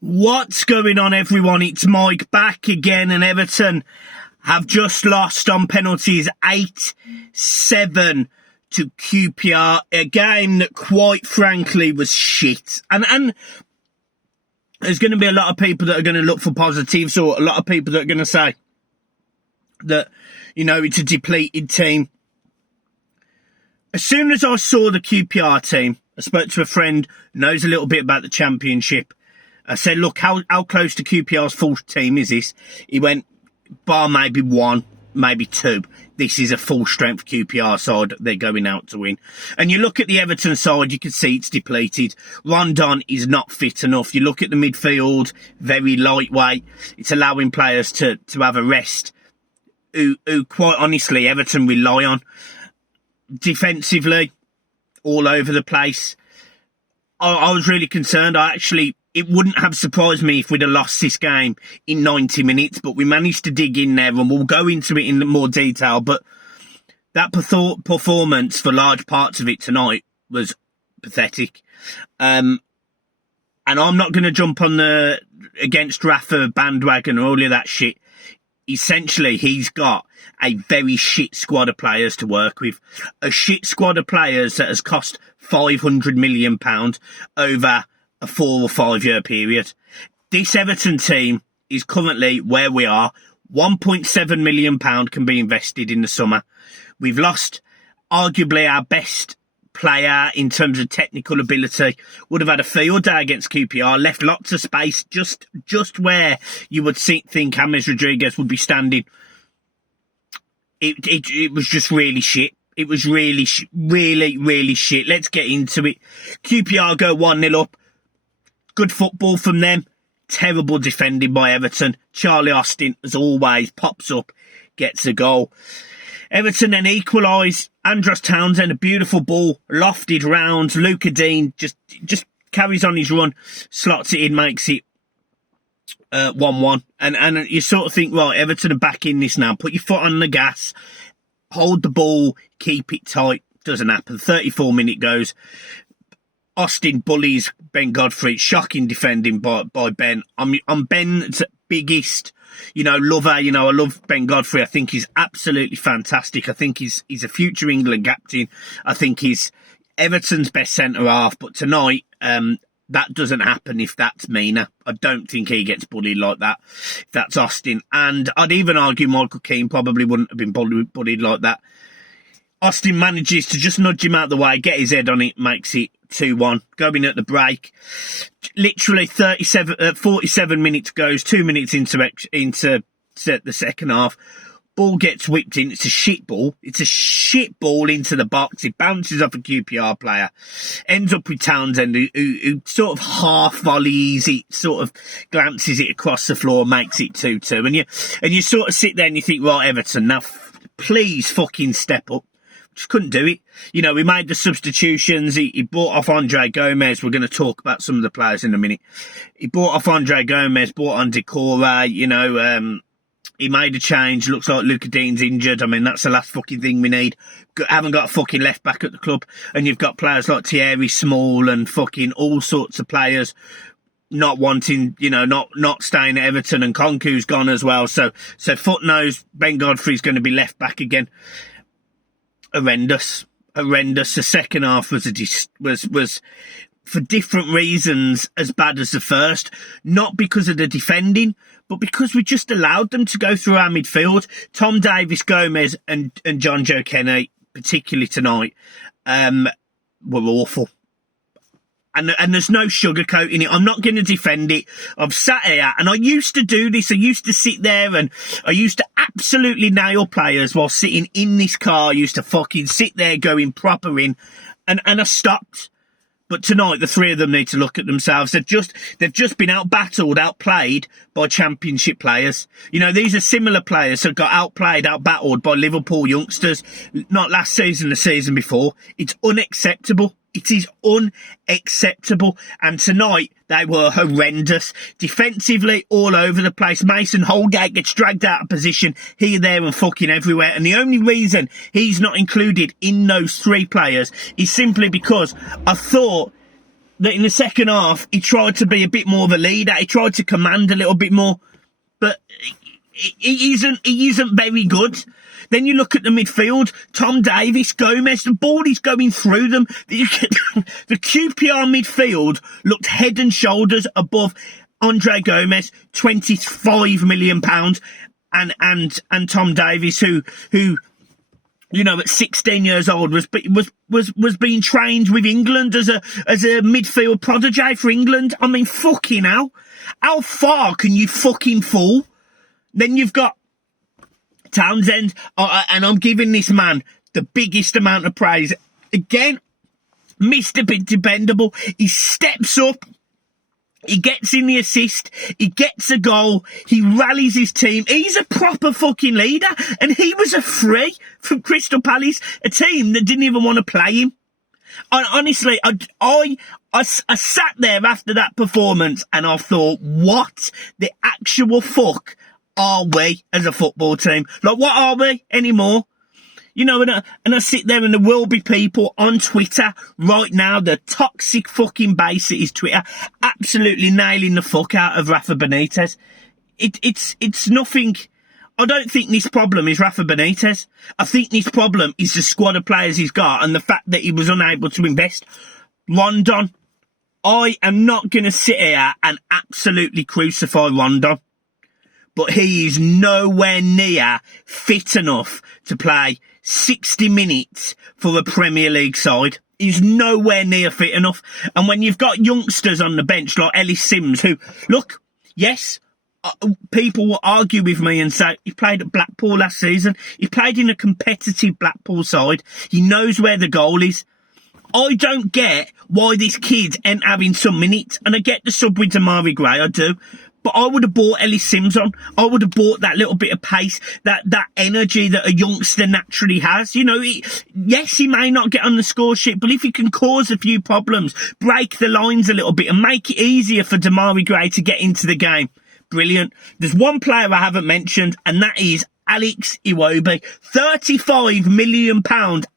What's going on, everyone? It's Mike back again, and Everton have just lost on penalties 8-7 to QPR, a game that quite frankly was shit. And there's going to be a lot of people that are going to look for positives, or a lot of people that are going to say that, you know, it's a depleted team. As soon as I saw the QPR team, I spoke to a friend who knows a little bit about the Championship. I said, look, how close to QPR's full team is this? He went, bar maybe one, maybe two. This is a full-strength QPR side. They're going out to win. And you look at the Everton side, you can see it's depleted. Rondon is not fit enough. You look at the midfield, very lightweight. It's allowing players to have a rest, who quite honestly, Everton rely on. Defensively, all over the place. I was really concerned. It wouldn't have surprised me if we'd have lost this game in 90 minutes, but we managed to dig in there, and we'll go into it in more detail. But that performance for large parts of it tonight was pathetic. And I'm not going to jump on the against Rafa bandwagon or all of that shit. Essentially, he's got a very shit squad of players to work with. A shit squad of players that has cost £500 million over a 4 or 5 year period. This Everton team is currently where we are. £1.7 million can be invested in the summer. We've lost arguably our best player in terms of technical ability. Would have had a field day against QPR, left lots of space just where you would think James Rodriguez would be standing. It was just really shit. It was really shit. Let's get into it. QPR go 1-0 up. Good football from them. Terrible defending by Everton. Charlie Austin, as always, pops up, gets a goal. Everton then equalise. Andros Townsend, a beautiful ball, lofted round. Luca Dean just carries on his run, slots it in, makes it 1-1. And you sort of think, right, Everton are back in this now. Put your foot on the gas, hold the ball, keep it tight. Doesn't happen. 34-minute goes. Austin bullies Ben Godfrey. Shocking defending by Ben. I'm Ben's biggest, lover. I love Ben Godfrey. I think he's absolutely fantastic. I think he's a future England captain. I think he's Everton's best centre-half. But tonight, that doesn't happen if that's Mina. I don't think he gets bullied like that if that's Austin. And I'd even argue Michael Keane probably wouldn't have been bullied like that. Austin manages to just nudge him out of the way, get his head on it, makes it 2-1. Going at the break. Literally 47 minutes goes, 2 minutes into the second half. Ball gets whipped in. It's a shit ball. It's a shit ball into the box. It bounces off a QPR player. Ends up with Townsend, who sort of half volleys it, sort of glances it across the floor, makes it 2-2. And you sort of sit there and you think, right, Everton, now please fucking step up. Just couldn't do it. We made the substitutions. He brought off Andre Gomez. We're going to talk about some of the players in a minute. He brought off Andre Gomez, brought on Qpr, he made a change. Looks like Luca Dean's injured. I mean, that's the last fucking thing we need. Haven't got a fucking left back at the club. And you've got players like Thierry Small and fucking all sorts of players not wanting, not staying at Everton, and Konku's gone as well. So foot knows Ben Godfrey's going to be left back again. Horrendous. The second half was for different reasons as bad as the first. Not because of the defending, but because we just allowed them to go through our midfield. Tom Davis, Gomez and John Joe Kenny, particularly tonight, were awful. And there's no sugarcoating it. I'm not going to defend it. I've sat here, and I used to do this. I used to sit there, and I used to absolutely nail players while sitting in this car. I used to fucking sit there going proper in, and I stopped. But tonight, the three of them need to look at themselves. They've just been outbattled, outplayed by Championship players. These are similar players that got outplayed, outbattled by Liverpool youngsters. Not last season, the season before. It's unacceptable. It is unacceptable. And tonight, they were horrendous. Defensively, all over the place. Mason Holgate gets dragged out of position here, there, and fucking everywhere. And the only reason he's not included in those three players is simply because I thought that in the second half, he tried to be a bit more of a leader. He tried to command a little bit more, but he isn't very good. Then you look at the midfield, Tom Davies, Gomez, the ball is going through them. The QPR midfield looked head and shoulders above Andre Gomez, £25 million, and Tom Davies, who you know, at 16 years old was being trained with England as a midfield prodigy for England. I mean, fucking hell. How far can you fucking fall? Then you've got Townsend, and I'm giving this man the biggest amount of praise. Again, Mr. Dependable. He steps up. He gets in the assist. He gets a goal. He rallies his team. He's a proper fucking leader. And he was a free from Crystal Palace, a team that didn't even want to play him. And honestly, I sat there after that performance and I thought, what the actual fuck are we as a football team? Like, what are we anymore? You know, and I sit there and there will be people on Twitter right now, the toxic fucking base that is Twitter, absolutely nailing the fuck out of Rafa Benitez. It's nothing. I don't think this problem is Rafa Benitez. I think this problem is the squad of players he's got and the fact that he was unable to invest. Rondon, I am not going to sit here and absolutely crucify Rondon, but he is nowhere near fit enough to play 60 minutes for a Premier League side. He's nowhere near fit enough. And when you've got youngsters on the bench like Ellis Sims, who, look, yes, people will argue with me and say he played at Blackpool last season. He played in a competitive Blackpool side. He knows where the goal is. I don't get why this kid ain't having some minutes. And I get the sub with Damari Gray, I do. But I would have bought Ellis Sims on. I would have bought that little bit of pace, that energy that a youngster naturally has. You know, yes, he may not get on the score sheet, but if he can cause a few problems, break the lines a little bit and make it easier for Damari Gray to get into the game, brilliant. There's one player I haven't mentioned, and that is Alex Iwobi. £35 million,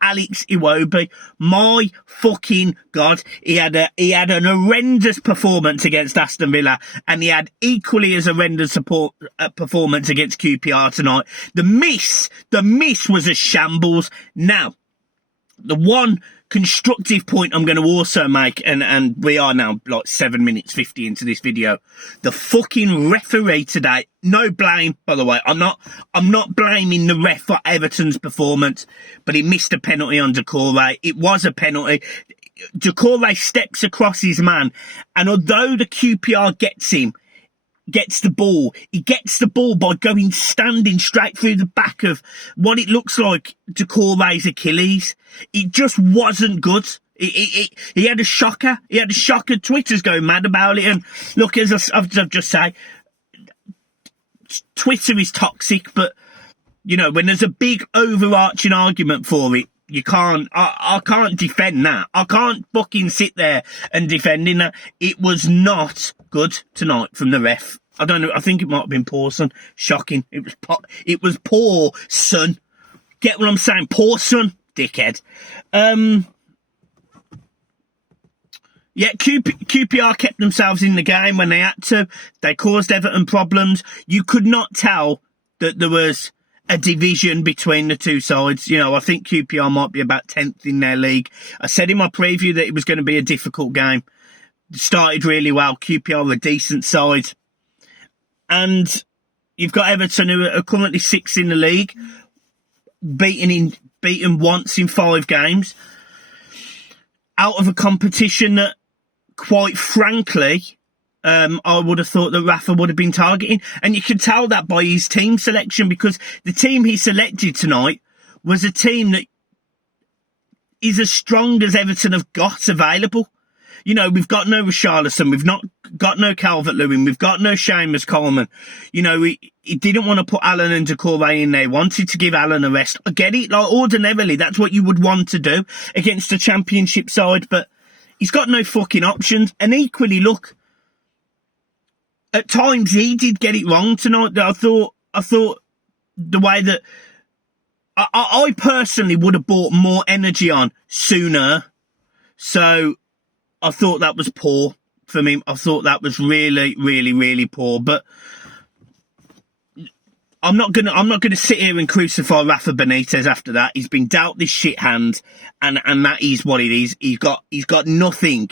Alex Iwobi. My fucking God. He had an horrendous performance against Aston Villa, and he had equally as horrendous performance against QPR tonight. The miss was a shambles. Now, the one constructive point I'm going to also make, and we are now like 7 minutes 50 into this video. The fucking referee today, no blame, by the way. I'm not blaming the ref for Everton's performance, but he missed a penalty on Decore. It was a penalty. Decore steps across his man, and although the QPR gets the ball. He gets the ball by standing straight through the back of what it looks like Decore's Achilles. It just wasn't good. He had a shocker. He had a shocker. Twitter's going mad about it. And look, as I've just said, Twitter is toxic, but, you know, when there's a big overarching argument for it, you can't, I can't defend that. I can't fucking sit there and defending that. It was not good tonight from the ref. I don't know. I think it might have been Pawson. Shocking. It was poor, son. Get what I'm saying? Poor son, dickhead. Yeah, QPR kept themselves in the game when they had to. They caused Everton problems. You could not tell that there was a division between the two sides. You know, I think QPR might be about 10th in their league. I said in my preview that it was going to be a difficult game. It started really well. QPR a decent side. And you've got Everton, who are currently 6th in the league, beaten once in 5 games, out of a competition that, quite frankly, I would have thought that Rafa would have been targeting. And you can tell that by his team selection, because the team he selected tonight was a team that is as strong as Everton have got available. You know, we've got no Richarlison, we've not got no Calvert-Lewin, we've got no Seamus Coleman. You know, he didn't want to put Alan and Decore in there, wanted to give Alan a rest. I get it, like, ordinarily, that's what you would want to do against a championship side, but he's got no fucking options. And equally, look, at times he did get it wrong tonight. I thought the way that I personally would have brought more energy on sooner. So I thought that was poor from him. I thought that was really, really, really poor. But I'm not gonna sit here and crucify Rafa Benitez after that. He's been dealt this shit hand, and that is what it is. He's got nothing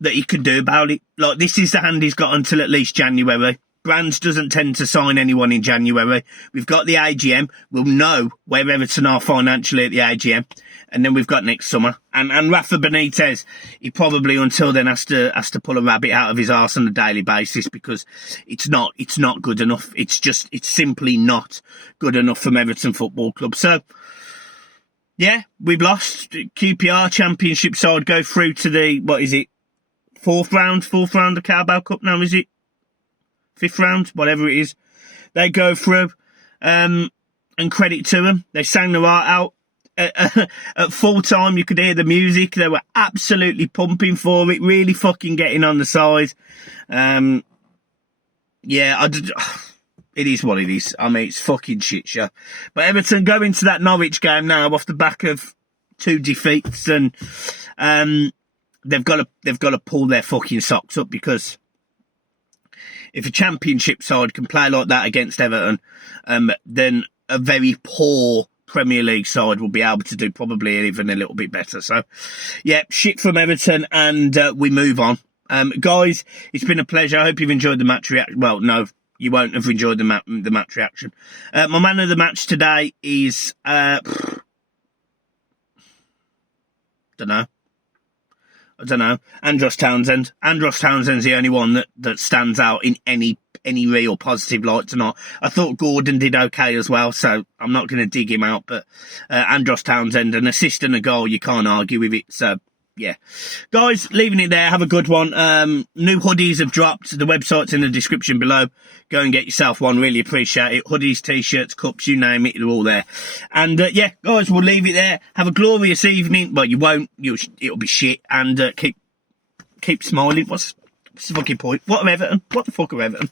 that he can do about it. Like, this is the hand he's got until at least January. Brands doesn't tend to sign anyone in January. We've got the AGM. We'll know where Everton are financially at the AGM. And then we've got next summer. And Rafa Benitez, he probably until then has to pull a rabbit out of his arse on a daily basis, because it's not good enough. It's simply not good enough from Everton Football Club. So, yeah, we've lost. QPR Championship side go through to the, what is it? Fourth round of Carabao Cup now, is it? Fifth round, whatever it is. They go through, and credit to them. They sang their heart out. At full time, you could hear the music. They were absolutely pumping for it, really fucking getting on the side. Yeah, it is what it is. I mean, it's fucking shit show. But Everton go into that Norwich game now off the back of 2 defeats, and they've got to pull their fucking socks up, because if a Championship side can play like that against Everton, then a very poor Premier League side will be able to do probably even a little bit better. So, yeah, shit from Everton, and we move on. Guys, it's been a pleasure. I hope you've enjoyed the match reaction. Well, no, you won't have enjoyed the match reaction. My man of the match today is, I don't know. Andros Townsend. Andros Townsend's the only one that stands out in any real positive light tonight. I thought Gordon did okay as well, so I'm not going to dig him out. But Andros Townsend, an assist and a goal, you can't argue with it. So, yeah. Guys, leaving it there. Have a good one. New hoodies have dropped. The website's in the description below. Go and get yourself one. Really appreciate it. Hoodies, T-shirts, cups, you name it. They're all there. And, yeah, guys, we'll leave it there. Have a glorious evening. Well, you won't. It'll be shit. And keep smiling. What's the fucking point? What of Everton? What the fuck of Everton?